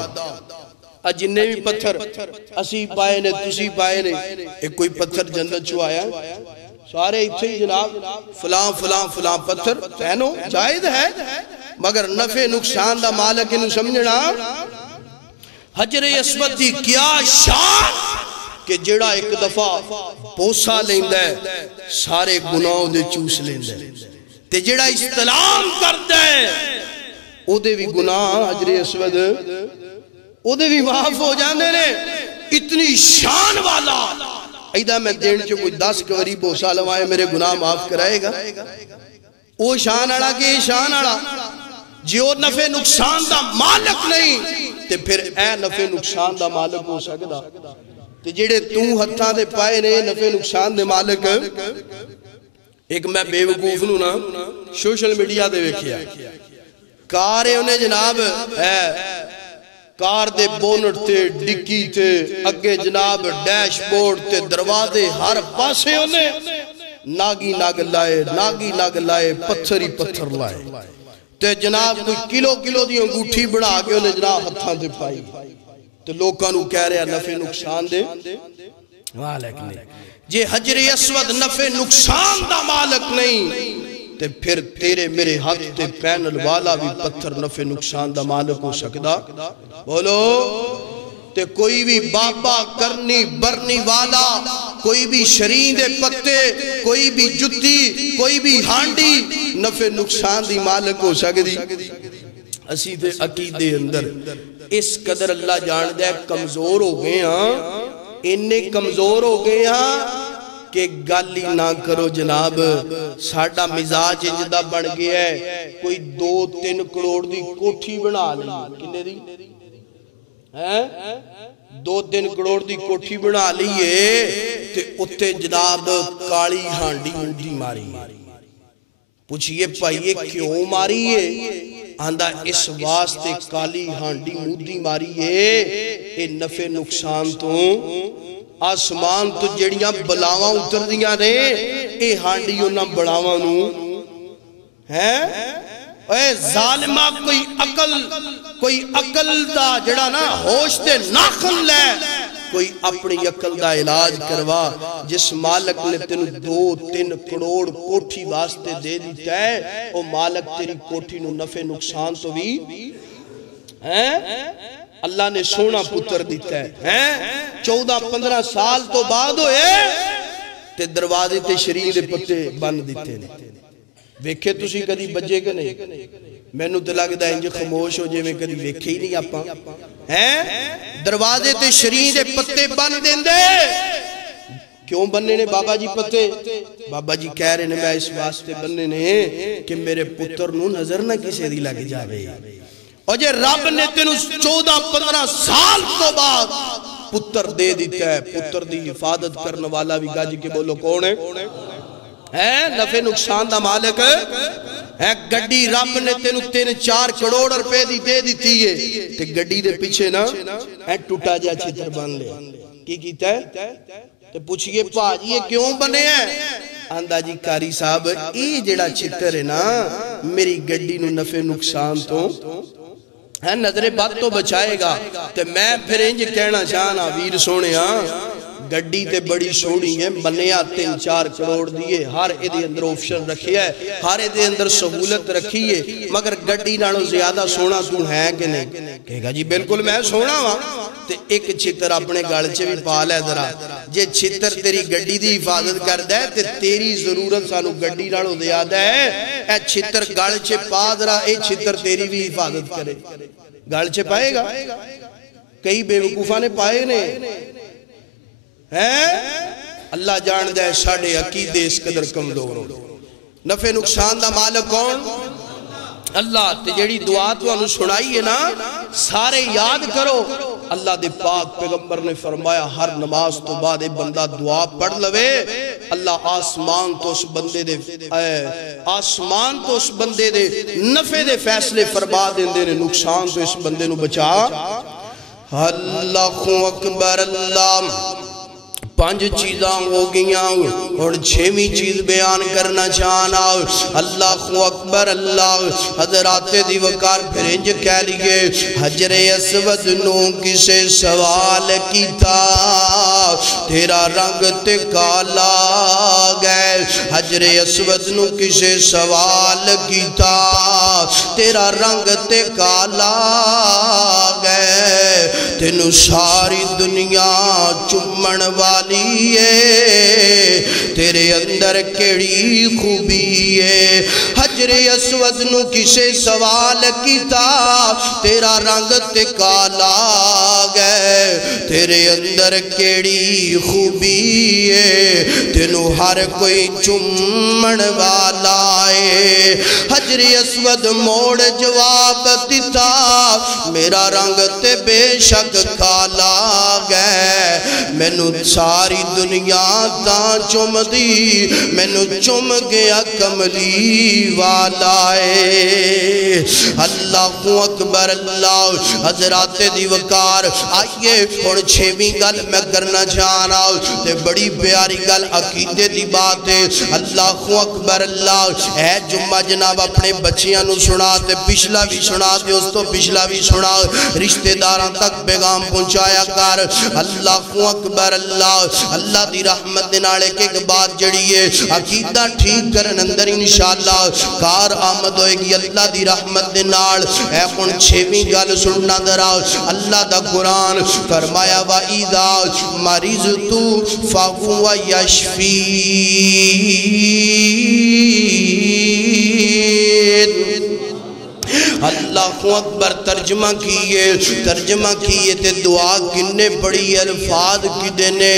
جننے بھی پتھر اسی پائے نے تسی پائے نے ایک کوئی پتھر جنت چو آیا سارے اتھے ہی جناب فلان فلان فلان پتھر پہنو جائز ہے مگر نفع نقصان دا مالک انہوں سمجھنا حجر اسود دی کیا شان کہ جڑا ایک دفعہ پوسا لیندہ ہے سارے گناہوں دے چوس لیندہ ہے تے جڑا استلام کرتا ہے او دے بھی گناہ حجر اسود او دے بھی معاف ہو جاندے نے اتنی شان والا ایدہ میں دین چو کوئی 10 کوری بوسا لوائے میرے گناہ معاف کرائے گا او شان اڑا کہ شان اڑا جو نفع نقصان دا مالک نہیں تے پھر اے نفع نقصان دا مالک ہو سکتا تے جڑے توں ہتھاں دے پائے نے نفع نقصان دے مالک ایک میں بے وقوف نو نا سوشل میڈیا دے ویکھیا کارے انہیں جناب کار دے بونٹ تے ڈکی تے اگے جناب ڈیش بورڈ تے دروازے ہر پاسے انہیں ناگی ناگ لائے پتھری پتھر لائے تے جناب کوئی کلو دی انگوٹھی بڑھا کے انہیں جناب ہتھاں دے پائی تو لوکانو کہہ رہے ہیں نفع نقصان دے مالک نہیں جے حجر اسود نفع نقصان دا مالک نہیں تے پھر تیرے میرے حق تے پینل والا بھی پتھر نفع نقصان دا مالک ہو سکتا بولو تے کوئی بھی بابا کرنی برنی والا، کوئی بھی شرین دے پتے، کوئی بھی جتی، کوئی بھی ہانڈی نفع نقصان دی مالک ہو سکتی؟ اسی تے عقیدے اندر اس قدر اللہ جان دے کمزور ہو گئے ہاں، انہیں کمزور ہو گئے ہاں کہ گالی نہ کرو جناب، ساڑھا مزاج جدہ بڑھ گیا ہے، کوئی 2-3 کروڑ دی کوٹھی بنا لی، کنے دی؟ 2-3 کروڑ دی کوٹھی بنا لیے تے اتے جناب کالی ہانڈی مودی ماری، پوچھئے پائیے کیوں ماری ہے؟ آندہ اس واسطے کالی ہانڈی مودی ماری ہے، اے نفع نقصان تو آسمان تو جڑیاں بلاواں اتر دیاں نے، اے ہانڈیوں نہ بڑاواں نو ہیں؟ اے ظالمہ کوئی عقل دا جڑا نا ہوش تے ناخن لے، کوئی اپنی عقل دا علاج کروا، جس مالک نے تینو 2-3 کروڑ کوٹھی واسطے دے دیتا ہے، او مالک تیری کوٹھی نو نفع نقصان تو بھی اللہ نے سونا پتر دیتا ہے، 14-15 سال تو بعد ہوئے تے دروازے تے شرین دے پتے بند دیتے ہیں، ویکھے تسی کدی بجے کہ نہیں؟ میں نو تے لگدا ہے انجے خاموش ہو جے میں کدی ویکھے ہی نہیں آپاں، دروازے تے شرین دے پتے بند دیں دے، کیوں بننے نے بابا جی پتے؟ بابا جی کہہ رہے نے میں اس واسطے بننے نے کہ میرے پتر نو نظر نہ کسے دی لگ جاوے، اور جے رب نے تینو 14-15 سال تو بعد پتر دے دیتا ہے، پتر دی حفاظت کرنے والا بھی گاجی کے بولو کون ہے؟ نفع نقصان دا مالک ہے، گڈی رب نے تینو 3-4 کروڑ روپے دی دے دیتی ہے، تے گڈی دے پیچھے نا ٹوٹا جا چھتر بن لے، کی کیتا ہے؟ تے پوچھئے پاجی یہ کیوں بنے ہیں؟ آندہ جی کاری صاحب یہ جڑا چھتر ہے نا میری گڈی نو نفع نقصان تو نظر بات تو بچائے گا، تے میں پھر انج کہنا چاہنا ویر سونے ہاں گڈی تے بڑی سوڑی ہے، بنیا 3-4 کروڑ دیئے، ہر ایدے اندر آپشن رکھی ہے، ہر ایدے اندر سہولت رکھی ہے، مگر گڈی نالوں زیادہ سونا تو ہے کہ نہیں؟ کہے گا جی بالکل میں سونا ہوا، تے ایک چھتر اپنے گالچے بھی پال ہے ذرا، جے چھتر تیری گڈی دی حفاظت کر دے تے تیری ضرورت سانو گڈی نالوں زیادہ ہے، اے چھتر گالچے پا ذرا، اے چھتر تیری بھی حفاظت کرے، گالچے پائے گا؟ کئی بے وقوفہ نے پائے نے، اللہ جان دے ساڑھے عقیدے اس قدر کمزور ہو، نفع نقصان دا مالک کون؟ اللہ، تے جیڑی دعا تو انہوں سنائی ہے نا سارے یاد کرو، اللہ دے پاک پیغمبر نے فرمایا ہر نماز تو بعد ایک بندہ دعا پڑھ لوے، اللہ آسمان تو اس بندے دے نفع دے فیصلے فرما دے، نقصان تو اس بندے نو بچا۔ اللہ اکبر، اللہ 5 چیزاں ہو گئیاں اور 6ویں چیز بیان کرنا چاہنا، اللہ اکبر اللہ، حضرات دی وقار پھرنج کہہ لیے حجر اسود نو کسے سوال کیتا تیرا رنگ تے کالا گئے، حجر اسود نو کسے سوال کیتا تیرا رنگ تے کالا گئے، تینو ساری دنیا چمن والی تیرے اندر کیڑی خوبی ہے، حجر اسود نو کسے سوال کیتا تیرا رنگ تے کالا گئے، تیرے اندر کیڑی خوبی ہے، تینو ہر کوئی چمن والا ہے، حجر اسود موڑ جواب دیتا میرا رنگ تے بے شک کالا گئے، مینو ساری دنیا تا چم دی، مینو چم گیا کملی والا ہے، اللہ اکبر اللہ، حضرات دی وقار آئیے اور 6ویں گل میں کرنا چاہنا، تے بڑی پیاری گل عقیدے دی بات ہے، اللہ اکبر اللہ، اے جمعہ جناب اپنے بچیاں نو سنا تے پچھلا بھی سنا تے اس تو پچھلا بھی سنا رشتہ داراں تک پیغام پہنچایا کر اللہ اکبر اللہ دی رحمت دے نال ایک بات جڑی ہے عقیدہ ٹھیک کرن اندر انشاءاللہ کار آمد ہوئے گی اللہ دی رحمت دے نال اے ہن چھویں گل سننا ذرا اللہ دا قرآن فرمایا وَإِذَا مَرِضْتُ فَهُوَ يَشْفِينِ اللہ اکبر ترجمہ کیے تے دعا کنے بڑی الفاظ کی دینے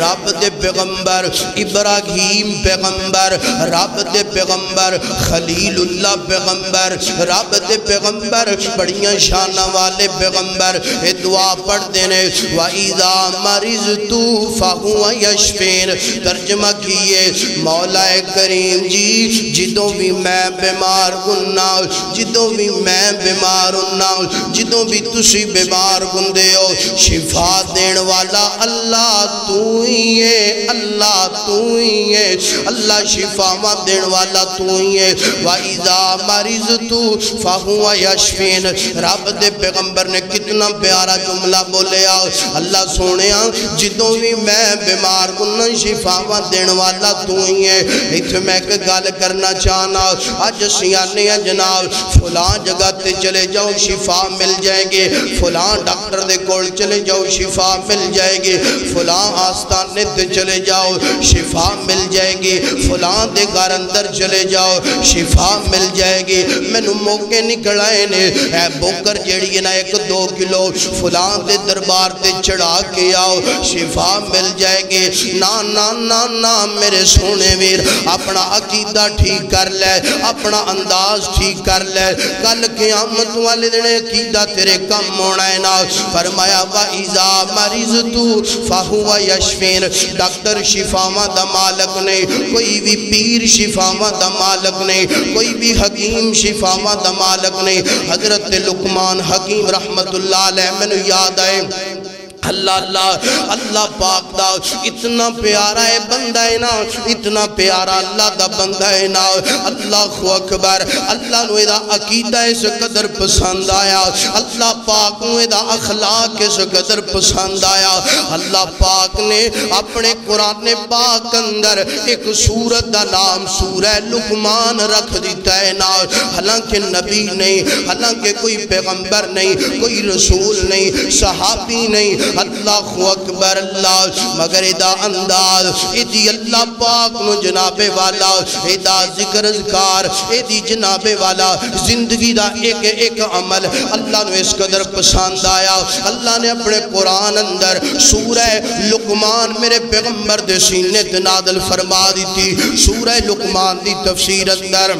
رب دے پیغمبر ابراہیم پیغمبر رب دے پیغمبر خلیل اللہ پیغمبر رب دے پیغمبر بڑیاں شانہ والے پیغمبر اے دعا پڑھ دینے وَإِذَا مَرِضْتُ فَهُوَ يَشْفِينِ ترجمہ کیے مولا کریم جی جدوں بھی میں بیمار ہننا جدوں بھی میں بیمار ہننا جدوں بھی تسی بیمار ہندے ہو شفا دین والا اللہ تو ہی ہے اللہ تو ہی ہے اللہ شفا دین والا تو ہی ہے وَإِذَا مَرِضْتُ فَهُوَ يَشْفِينِ رب دے پیغمبر نے کتنا پیارا جملہ بولیا اللہ سونیا جدوں بھی میں بیمار ہننا شفا دین والا تو ہی ہے اتھے میں ایک گل کرنا چاہنا آج سیانے جناب فلان جگہ تے چلے جاؤ شفا مل جائے گے فلان ڈاکٹر دے کول چلے جاؤ شفا مل جائے گے فلان آستانے تے چلے جاؤ شفا مل جائے گی فلان دے گھر اندر چلے جاؤ شفا مل جائے گی میں نو موقع نکل آئے نے اے بوکر جیڑی نا 1-2 کلو فلان دے دربار تے چڑھا کے آؤ شفا مل جائے گی نا نا نا نا میرے سونے ویر اپنا عقیدہ ٹھیک کر لے اپنا انداز ٹھیک کر لے کل قیامت والے دن عقیدہ تیرے کم ہونا ہے نا فرمایا وَإِذَا مَرِضْتُ فَهُوَ يَشْفِينِ ڈاکٹر شفاواں دا مالک نہیں کوئی بھی پیر شفاواں دا مالک نہیں کوئی بھی حکیم شفاواں دا مالک نہیں حضرت لقمان حکیم رحمت اللہ علیہ میں نے یاد آئے اللہ پاک دا اتنا پیارا ہے بندہ ہے نا اتنا پیارا اللہ دا بندہ ہے نا اللہ اکبر اللہ نو دا عقیدہ اس قدر پسند آیا اللہ پاک نو دا اخلاق اس قدر پسند آیا اللہ پاک نے اپنے قرآن پاک اندر ایک سورت دا نام سورہ لقمان رکھ دیتا ہے نا حالانکہ نبی نہیں حالانکہ کوئی پیغمبر نہیں کوئی رسول نہیں صحابی نہیں اللہ اکبر اللہ مگر ادا انداز ایدی اللہ پاک نو جناب والا ادا ذکر اذکار ایدی جناب والا زندگی دا ایک عمل اللہ نو اس قدر پسند آیا اللہ نے اپنے قرآن اندر سورہ لقمان میرے پیغمبر دے سینے نازل فرما دی تھی سورہ لقمان دی تفسیر اندر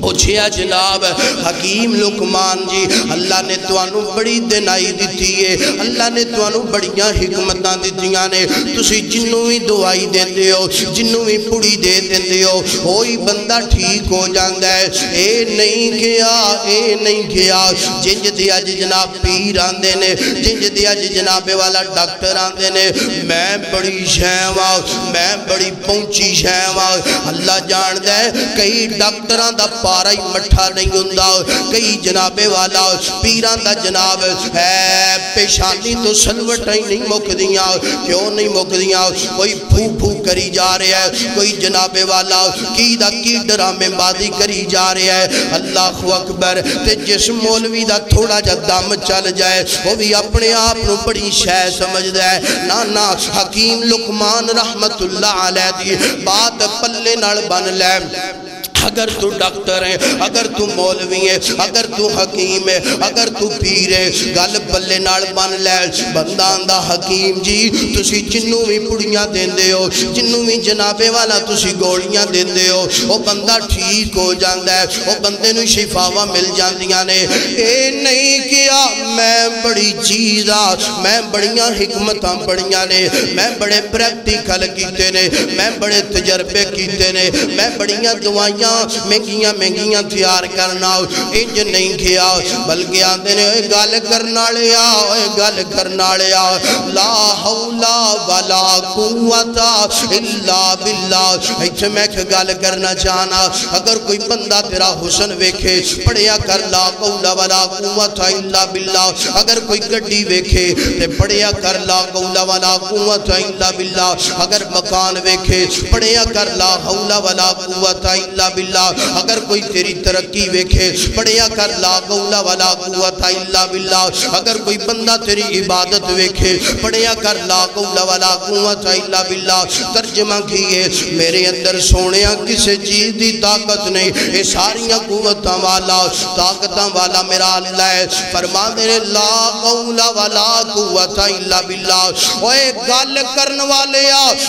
پوچھیا جناب حکیم لقمان جی اللہ نے توانو بڑی دنائی دیتی ہے اللہ نے توانو بڑیاں حکمتاں دیتیاں نے تسی جنوں ہی دعائی دیندے ہو جنوں ہی پڑی دے دیندے ہو ہوئی بندہ ٹھیک ہو جاندہ ہے اے نہیں کیا جنج دیا جی جناب پیر آندے نے جنج دیا جی جناب والا ڈاکٹر آندے نے میں بڑی شہوہ میں بڑی پہنچی شہوہ اللہ جاندہ ہے کئی ڈاکٹران دا پارا ہی مٹھا نہیں ہوندہ کئی جناب والا پیران دا جناب ہے پیشانی تو سلوٹ ہی نہیں موک دیاں کیوں نہیں موک دیاں کوئی پھو کری جا رہے ہے کوئی جناب والا کی ڈرامے بازی کری جا رہے ہے اللہ اکبر تے جس مولوی دا تھوڑا جا دم چل جائے وہ بھی اپنے آپ نو بڑی شے سمجھ دے نا حکیم لقمان رحمت اللہ علیہ دی بات پلے نال بن لے اگر تو ڈاکٹر ہے اگر تو مولوی ہے اگر تو حکیم ہے اگر تو پیر ہے گل پلے نال بن لے بندان دا حکیم جی تسی جنوں بھی پڑیاں دیندے ہو جنوں بھی جنابے والا تسی گوڑیاں دیندے ہو وہ بندہ ٹھیک ہو جاندہ ہے وہ بندے نو شفاوہ مل جاندیاں نے اے نہیں کیا میں بڑی چیزاں میں بڑیاں حکمتاں بڑیاں نے میں بڑے پریکٹیکل کیتے نے میں بڑے تجربے کیتے نے میں بڑیاں دوائیاں مہنگیاں تیار کرنا انج نہیں کیا بلکہ آندے نے گل کرنا لیا گل کرنا لیا لا حول ولا قوت الا باللہ ایتھے میں گل کرنا چاہنا اگر کوئی بندہ تیرا حسن ویکھے پڑھیا کر لا حول ولا قوت الا باللہ اگر کوئی گڈی ویکھے تے پڑھیا کر لا حول ولا قوت الا باللہ اگر مکان ویکھے پڑھیا کر لا حول ولا قوت الا باللہ اگر کوئی تیری ترقی ویکھے پڑھیا کر لا حول ولا قوت الا باللہ اگر کوئی بندہ تیری عبادت ویکھے پڑھیا کر لا حول ولا قوت الا باللہ ترجمہ کیے میرے اندر سونیا کسی چیز دی طاقت نہیں اے ساریاں قوتاں والا طاقتاں والا میرا اللہ ہے فرما دے لا حول ولا قوت الا باللہ اوے گل کرن والے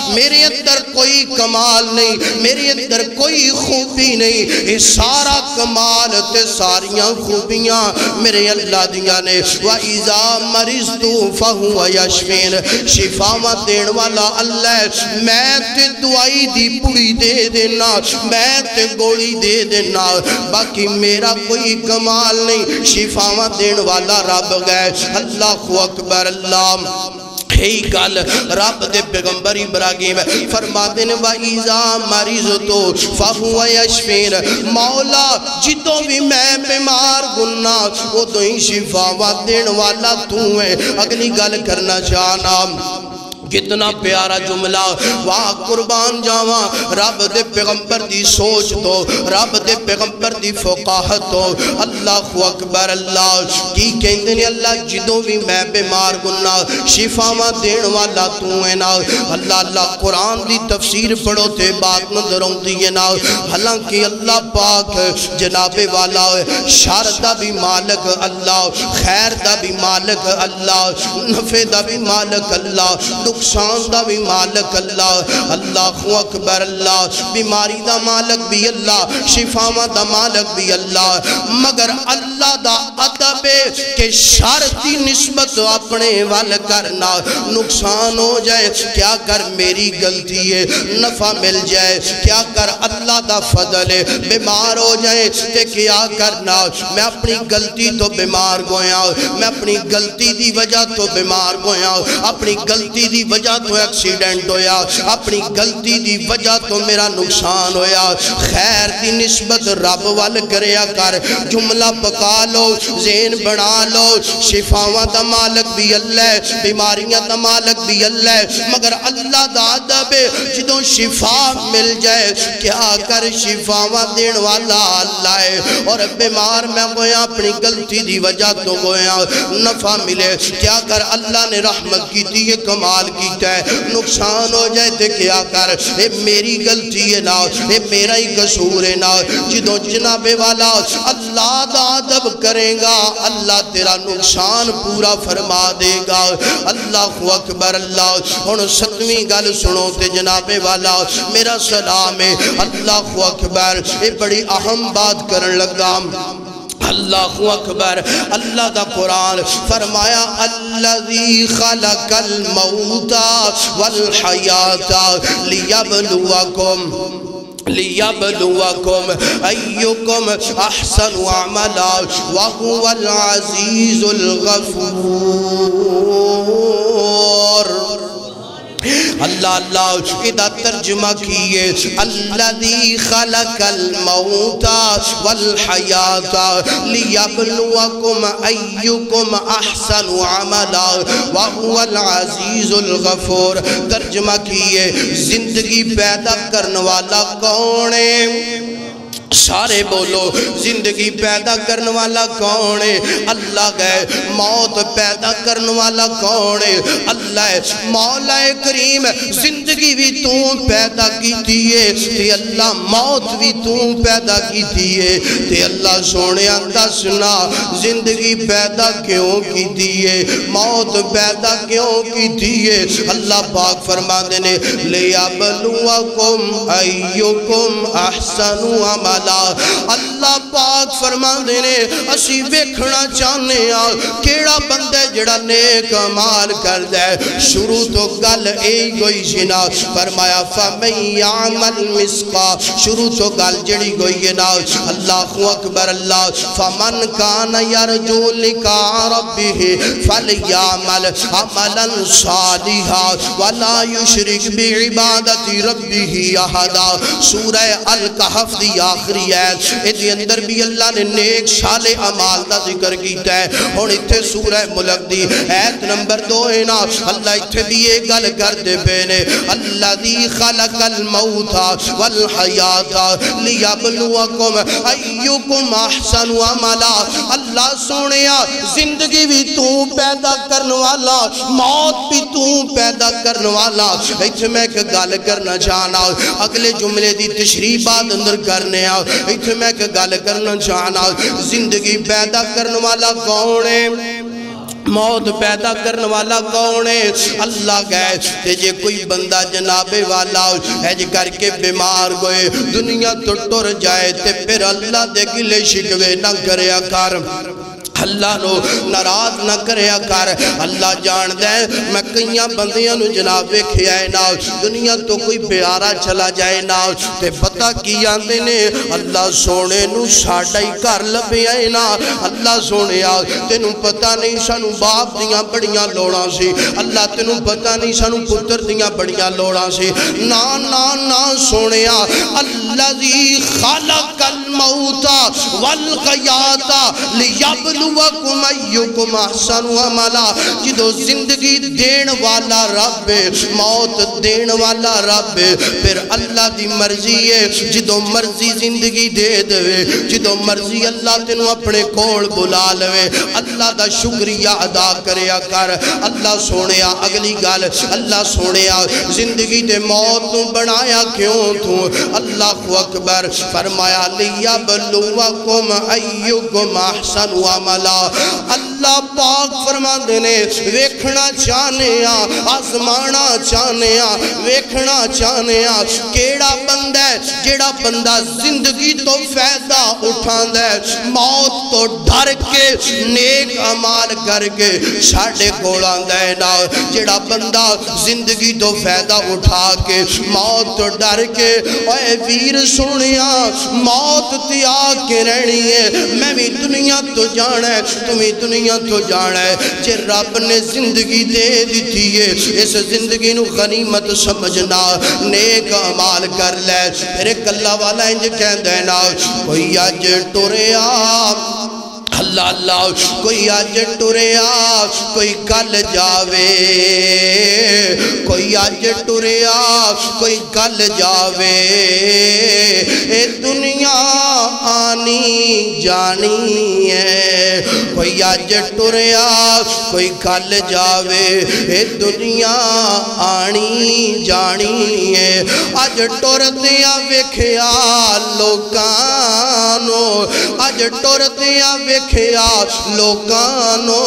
میرے اندر کوئی کمال نہیں میرے اندر کوئی خوبی نہیں اے سارا کمال تے ساریاں خوبیاں میرے اللہ دیاں نے وَإِذَا مَرِضْتُ فَهُوَ يَشْفِينِ شفاوہ دین والا اللہ میں تے دعائی دی پڑی دے دینا میں تے گوڑی دے دینا باقی میرا کوئی کمال نہیں شفاوہ دین والا رب گئے اللہ اکبر اللہ ہی گل رب دے پیغمبر ابراہیم فرما دین وَإِذَا مَرِضْتُ فَهُوَ يَشْفِينِ مولا جدوں بھی میں بیمار گننا وہ تو ہی شفا دین والا تو ہے اگلی گل کرنا چاہنا کتنا پیارا جملہ واہ قربان جاواں رب دے پیغمبر دی سوچ تو رب دے پیغمبر دی فقاہت تو اللہ اکبر اللہ کی کہندے نے اللہ جدوں بھی میں بیمار گننا شفاواں دین والا تو ہے نا اللہ اللہ قرآن دی تفسیر پڑھو تے بات نظر ہوندی ہے نا حالانکہ اللہ پاک جناب والا شر دا بھی مالک اللہ خیر دا بھی مالک اللہ نفع دا بھی مالک اللہ نقصان دا بھی مالک اللہ اللہ اکبر اللہ بیماری دا مالک بھی اللہ شفاواں دا مالک بھی اللہ مگر اللہ دا ادب کہ شر دی نسبت اپنے وال کرنا نقصان ہو جائے کیا کر میری غلطی ہے نفع مل جائے کیا کر اللہ دا فضل ہے بیمار ہو جائے تے کیا کرنا میں اپنی غلطی تو بیمار گویا میں اپنی غلطی دی وجہ تو بیمار گویا اپنی غلطی دی وجہ تو ایکسیڈنٹ ہویا اپنی غلطی دی وجہ تو میرا نقصان ہویا خیر دی نسبت رب وال کریا کر جملہ پکا لو ذہن بنا لو شفاواں دا مالک بھی اللہ بیماریاں دا مالک بھی اللہ مگر اللہ دا ادب جدوں شفا مل جائے کیا کر شفاواں دین والا اللہ ہے اور بیمار میں گویا اپنی غلطی دی وجہ تو گویا نفع ملے کیا کر اللہ نے رحمت کی تھی یہ کمال کیتا ہے نقصان ہو جائے تے کیا کر اے میری غلطی ہے نا اے میرا ہی قصور ہے نا جدوں جناب والا اللہ دا ادب کرے گا اللہ تیرا نقصان پورا فرما دے گا اللہ اکبر اللہ ہن ستویں گل سنو تے جناب والا میرا سلام ہے اللہ اکبر اے بڑی اہم بات کرن لگا اللہ اکبر اللہ دا قرآن فرمایا الذی خلق الموت والحیات لیبلوکم ایکم احسن عملا وہو العزیز الغفور اللہ اللہ ادھا ترجمہ کیے الذی خلق الموت والحیات لیبلوکم ایکم احسن عملا وہو العزیز الغفور ترجمہ کیے زندگی پیدا کرنے والا کون ہے سارے بولو زندگی پیدا کرنے والا کون ہے اللہ ہے موت پیدا کرنے والا کون ہے اللہ ہے مولا کریم زندگی بھی تو پیدا کی دیئے تے اللہ موت بھی تو پیدا کی دیئے تے اللہ سونے دسنا زندگی پیدا کیوں کی دیئے موت پیدا کیوں کی دیئے اللہ پاک فرما دینے لیبلوکم ایکم احسن عملا اللہ پاک فرما دینے اسی ویکھنا چاہنے کیڑا بندہ جڑا نیک عمال کر دے شروع تو گل اے گوئی جنا فرمایا فَمَنْ يَعْمَلْ مِسْقَا شروع تو گل جڑی گوئی جنا اللہ اکبر اللہ فَمَنْ كَانَ يَرْجُو لِقَاءَ رَبِّهِ فَلْيَعْمَلْ عَمَلًا صَالِحًا وَلَا يُشْرِكْ بِعِبَادَةِ رَبِّهِ أَحَدًا سورہ الکہف دی آخری ہے ادھے اندر بھی اللہ نے نیک صالح اعمال دا ذکر کیتا ہے اور اتھے سورہ ملک دی ایت نمبر 2 ہے نا اللہ اتھے بھی یہ گل کر دے پینے الذی خلق الموت والحیات لیبلوکم ایکم احسن عملا اللہ سونیا زندگی بھی تو پیدا کرنے والا موت بھی تو پیدا کرنے والا اتھے میں ایک گل کرنا چاہنا اگلے جملے دی تشریح بعد اندر کرنے اتھے میں ایک گل کرنا چاہنا زندگی پیدا کرنے والا کون ہے موت پیدا کرنے والا کون ہے اللہ گئے تے جے کوئی بندہ جناب والا ہے کر کے بیمار گئے دنیا تو ٹر جائے تے پھر اللہ دے گلے شکوے نہ کریا کر اللہ نو ناراض نہ کریا کر اللہ جان دے میں کئیاں بندیاں نو جناب ویکھیا ہے نا دنیا تو کوئی پیارا چلا جائے نا تے پتہ کی آندے نے اللہ سونے نو ساڈا ہی گھر لبیا ہے نا اللہ سونے تینوں پتہ نہیں سانو باپ دیاں بڑیاں لوڑاں سی اللہ تینوں پتہ نہیں سانو پتر دیاں بڑیاں لوڑاں سی نا نا نا سونے الذی خلق الموت والحیات لیبلوکم وَكُمْ أَيُّكُمْ أَحْسَنُ عَمَلًا جدو زندگی دین والا رب موت دین والا رب پھر اللہ دی مرضی ہے جدو مرضی زندگی دے دے جدو مرضی اللہ تینوں اپنے کول بلا لے اللہ دا شکریہ ادا کریا کر اللہ سونیا اگلی گل اللہ سونیا زندگی دے موت نو بنایا کیوں تو اللہ اکبر فرمایا لیبلوکم ایکم احسن عملا اللہ پاک فرما دینے ویکھنا چاہنے آزمانا چاہنے ویکھنا چاہنے کیڑا بندہ جیڑا بندہ زندگی تو فائدہ اٹھان دے موت تو ڈر کے نیک عمال کر کے ساڑھے گوڑان دے نا جیڑا بندہ زندگی تو فائدہ اٹھا کے موت تو ڈر کے اے ویر سنیا موت تیا کے رہنی ہے میں بھی دنیا تو جانا ہے تمہیں دنیا تو جانا ہے جے رب نے زندگی دے دیتی ہے اس زندگی نو غنیمت سمجھنا نیک عمال کر لے پھر ایک اللہ والا انج کہن دینا کوئی آج ٹوریا اللہ اللہ کوئی آج ٹوریا کوئی کل جاوے کوئی آج ٹوریا کوئی کل جاوے اے دنیا آنی جانی ہے کوئی آج ٹوریا کوئی کل جاوے اے دنیا آنی جانی ہے آج ٹور دیا ویکھیا لوکانو آج ٹور دیا ویکھیا لوکانو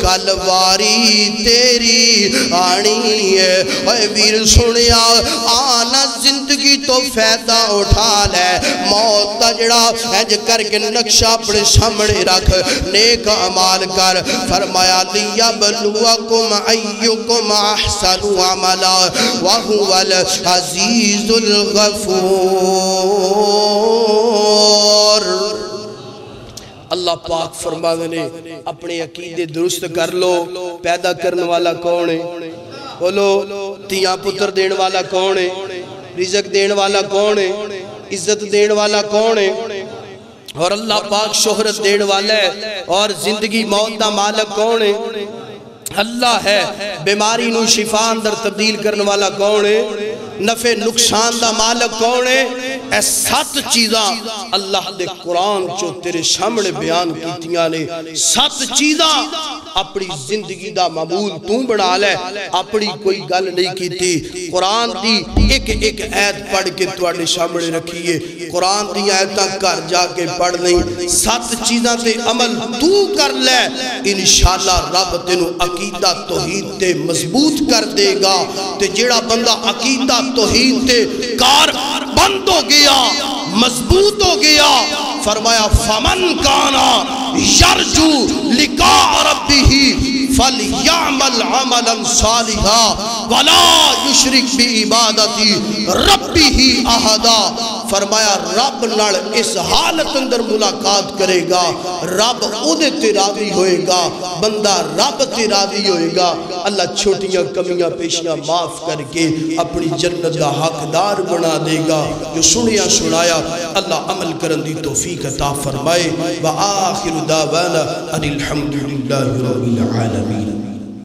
کلواری تیری آنی ہے اے ویر سنیا آنا زندگی تو فائدہ اٹھا لے موت تجڑا ایج کر کے نقشہ اپنے سامنے رکھ نیک عمال کر فرمایا لیبلوکم ایکم احسن عملا وہو العزیز الغفور اللہ پاک فرما دینے اپنے عقیدے درست کر لو پیدا کرنے والا کون ہے بولو تیاں پتر دین والا کون ہے رزق دین والا کون ہے عزت دین والا کون ہے اور اللہ پاک شہرت دین والا ہے اور زندگی موت دا مالک کون ہے اللہ ہے بیماری نو شفا اندر تبدیل کرنے والا کون ہے نفع نقصان دا مالک کون ہے اے 7 چیزاں اللہ دے قرآن جو تیرے سامنے بیان کیتیاں نے 7 چیزاں اپنی زندگی دا معمول تو بنا لے اپنی کوئی گل نہیں کیتی قرآن دی ایک ایک آیت پڑھ کے تواڈے سامنے رکھیے قرآن دی آیتاں کر جا کے پڑھ نہیں 7 چیزاں تے عمل تو کر لے انشاءاللہ رب تینوں عقیدہ توحید تے مضبوط کر دے گا تے جیڑا بندہ عقیدہ توحید تے کار بند ہو گیا مضبوط ہو گیا. فرمایا فمن کانا یرجو لقاء ربہ فلیعمل عملا صالحا ولا یشرک بعبادت ربہ احدا. فرمایا رب نال اس حالت اندر ملاقات کرے گا، رب اودے تے راضی ہوئے گا، بندہ رب تے راضی ہوئے گا. اللہ چھوٹیاں کمیاں پیشیاں معاف کر کے اپنی جنت دا حقدار بنا دے گا. جو سنیا سنایا اللہ عمل کرن دی توفیق عطا فرمائے. وآخر دعوانا ان الحمدللہ رب العالمین.